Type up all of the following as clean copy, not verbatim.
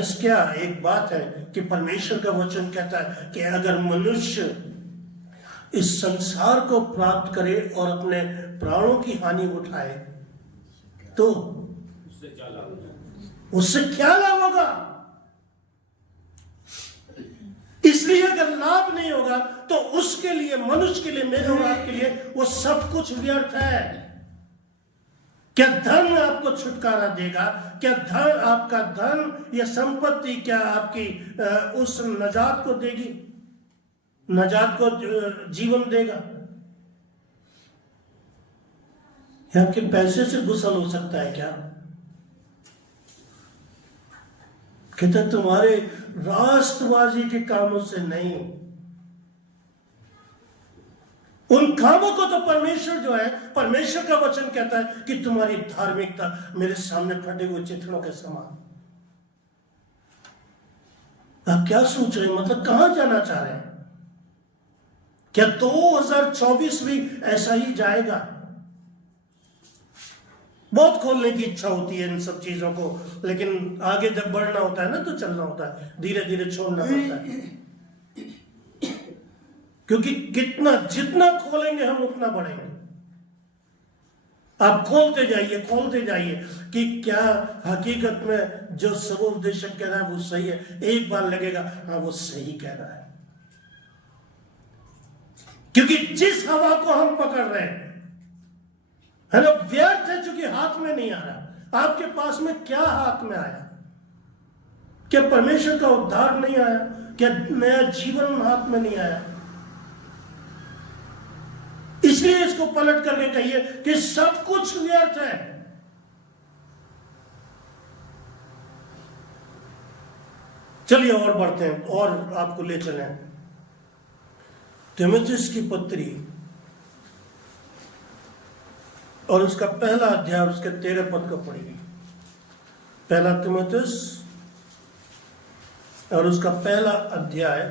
बहस क्या, एक बात है कि परमेश्वर का वचन कहता है कि अगर मनुष्य इस संसार को प्राप्त करे और अपने प्राणों की हानि उठाए तो उससे क्या लाभ होगा? इसलिए अगर लाभ नहीं होगा तो उसके लिए, मनुष्य के लिए, मेरे और आपके लिए वो सब कुछ व्यर्थ है। क्या धन आपको छुटकारा देगा? क्या धन, आपका धन या संपत्ति क्या आपकी उस नजात को देगी, नजात को जीवन देगा? या आपके पैसे से गुसल हो सकता है क्या? कहते तुम्हारे राष्ट्रवादी के कामों से नहीं। उन कामों को तो परमेश्वर जो है, परमेश्वर का वचन कहता है कि तुम्हारी धार्मिकता मेरे सामने फटे हुए चित्रों के समान। आप क्या सोच रहे हैं? मतलब कहां जाना चाह रहे हैं? क्या 2024 भी ऐसा ही जाएगा? बहुत खोलने की इच्छा होती है इन सब चीजों को, लेकिन आगे जब बढ़ना होता है ना तो चलना होता है, धीरे धीरे छोड़ना पड़ता है। क्योंकि जितना खोलेंगे हम उतना बढ़ेंगे। आप खोलते जाइए कि क्या हकीकत में जो सर्वोपदेशक कह रहा है वो सही है। एक बार लगेगा हाँ वो सही कह रहा है, क्योंकि जिस हवा को हम पकड़ रहे हैं है ना, व्यर्थ है, चूंकि हाथ में नहीं आ रहा। आपके पास में क्या हाथ में आया? क्या परमेश्वर का उद्धार नहीं आया? क्या नया जीवन हाथ में नहीं आया? इसलिए इसको पलट करके कहिए कि सब कुछ व्यर्थ है। चलिए और बढ़ते हैं और आपको ले चले तीमुथियुस की पत्री और उसका पहला अध्याय, उसके 13 पद को पढ़िए। पहला तीमुथियुस और उसका पहला अध्याय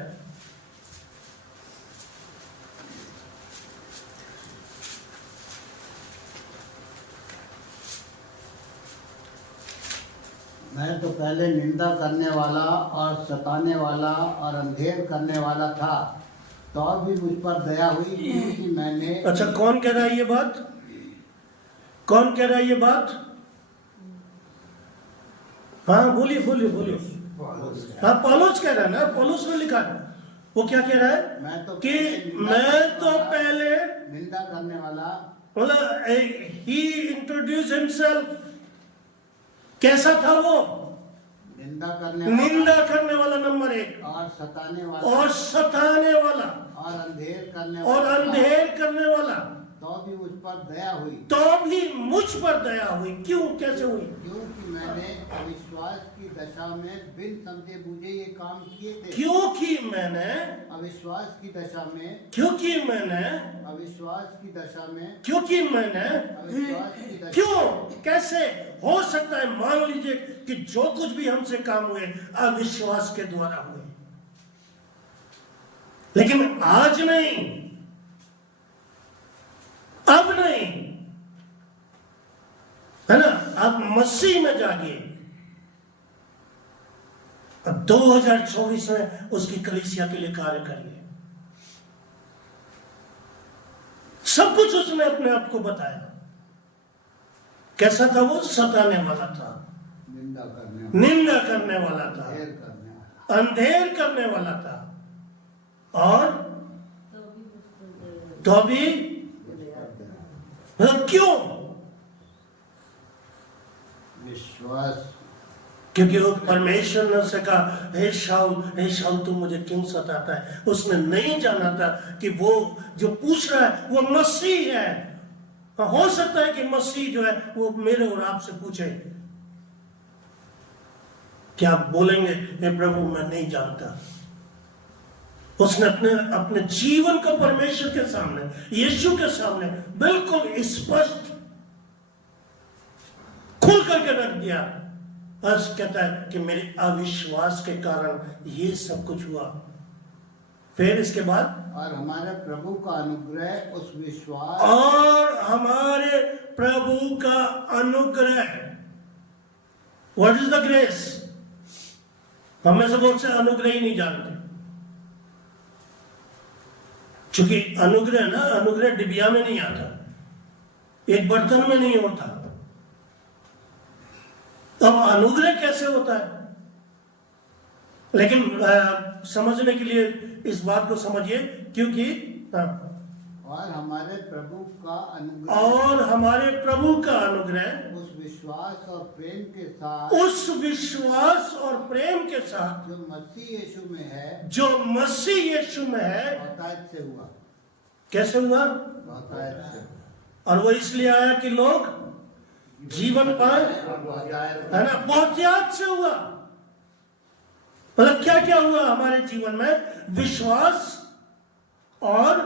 मैं तो पहले निंदा करने वाला और सताने वाला और अंधेर करने वाला था, तो भी मुझ पर दया हुई क्योंकि मैंने। अच्छा, कौन कह रहा है ये बात? कौन कह रहा है ये बात? हाँ बोलिए। हाँ पौलुस कह रहा है ना, पौलुस ने लिखा है। वो क्या कह रहा है? मैं तो पहले निंदा करने वाला, मतलब ही इंट्रोड्यूस हिमसेल्फ। कैसा था वो? निंदा करने वाला नंबर 1, और सताने वाला और अंधेर करने वाला, तो भी मुझ पर दया हुई। क्यों? कैसे हुई? क्योंकि मैंने अविश्वास की दशा में बिन समझे बूझे ये काम किए थे। क्योंकि मैंने अविश्वास की दशा में क्यों? कैसे हो सकता है? मान लीजिए कि जो कुछ भी हमसे काम हुए अविश्वास के द्वारा हुए, लेकिन आज नहीं, अब नहीं, है ना? आप मसीह में जागिए। अब 2024 में उसकी कलीसिया के लिए कार्य करिए। सब कुछ उसने अपने आप को बताया। कैसा था वो? सताने वाला था, निंदा करने वाला था, अंधेर करने वाला था, और तो भी क्यों? विश्वास। क्योंकि वो परमेश्वर ने उसे कहा, हे शाऊल तू मुझे क्यों सताता है? उसने नहीं जाना था कि वो जो पूछ रहा है वो मसीह है। हो सकता है कि मसीह जो है वो मेरे और आपसे पूछे, क्या आप बोलेंगे हे प्रभु मैं नहीं जानता? उसने अपने जीवन को परमेश्वर के सामने, यीशु के सामने बिल्कुल स्पष्ट खुल करके रख दिया। बस कहता है कि मेरे अविश्वास के कारण ये सब कुछ हुआ। फिर इसके बाद और हमारे प्रभु का अनुग्रह उस विश्वास, और हमारे प्रभु का अनुग्रह, व्हाट इज द ग्रेस? हम में से बहुत से अनुग्रह ही नहीं जानते, क्योंकि अनुग्रह ना, अनुग्रह डिबिया में नहीं आता, एक बर्तन में नहीं होता। अब अनुग्रह कैसे होता है? लेकिन समझने के लिए इस बात को समझिए, क्योंकि और हमारे प्रभु का अनुग्रह, और हमारे प्रभु का अनुग्रह उस विश्वास और प्रेम के साथ, उस विश्वास और प्रेम के साथ जो मसीह यीशु में है, जो मसीह यीशु में है, बहुतायत से हुआ। कैसे हुआ? बहुतायत से। और वो इसलिए आया कि लोग जीवन पाए, है ना? बहुतायत से हुआ। मतलब क्या क्या हुआ हमारे जीवन में? विश्वास और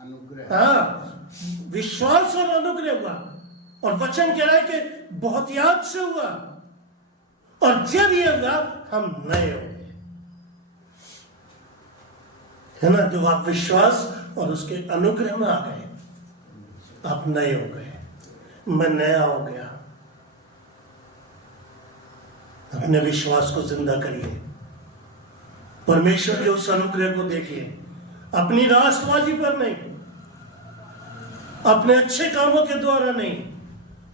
अनुग्रह। हाँ, विश्वास और अनुग्रह हुआ। और वचन कह रहा है कि बहुत याद से हुआ, और जब ये हुआ हम नए हो गए, है ना? जब आप विश्वास और उसके अनुग्रह में आ गए, आप नए हो गए। मैं नया हो गया। अपने विश्वास को जिंदा करिए, परमेश्वर के उस अनुग्रह को देखिए, अपनी राष्ट्रवादी पर नहीं, अपने अच्छे कामों के द्वारा नहीं,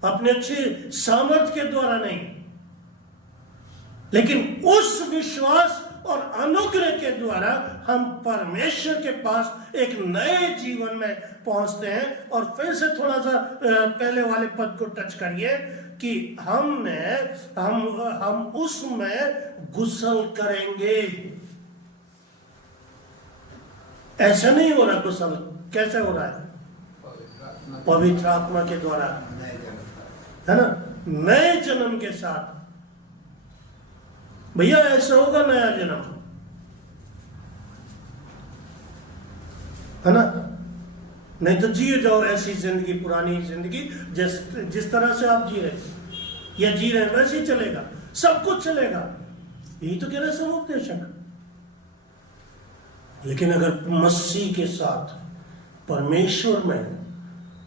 अपने अच्छे सामर्थ्य के द्वारा नहीं, लेकिन उस विश्वास और अनुग्रह के द्वारा हम परमेश्वर के पास एक नए जीवन में पहुंचते हैं। और फिर से थोड़ा सा पहले वाले पद को टच करिए कि हम उसमें गुसल करेंगे। ऐसा नहीं हो रहा गुसल, कैसे हो रहा है? पवित्र आत्मा के द्वारा, है ना? नए जन्म के साथ। भैया ऐसा होगा नया जन्म, है ना? नहीं तो जिए जाओ ऐसी जिंदगी, पुरानी जिंदगी जिस तरह से आप जी रहे या जी रहे वैसे ही चलेगा, सब कुछ चलेगा। यही तो कह रहे सब उपदेशक। लेकिन अगर मसीह के साथ परमेश्वर में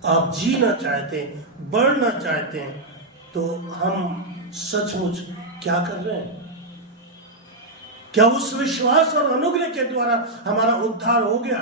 आप जीना चाहते हैं, बढ़ना चाहते हैं, तो हम सचमुच क्या कर रहे हैं? क्या उस विश्वास और अनुग्रह के द्वारा हमारा उद्धार हो गया?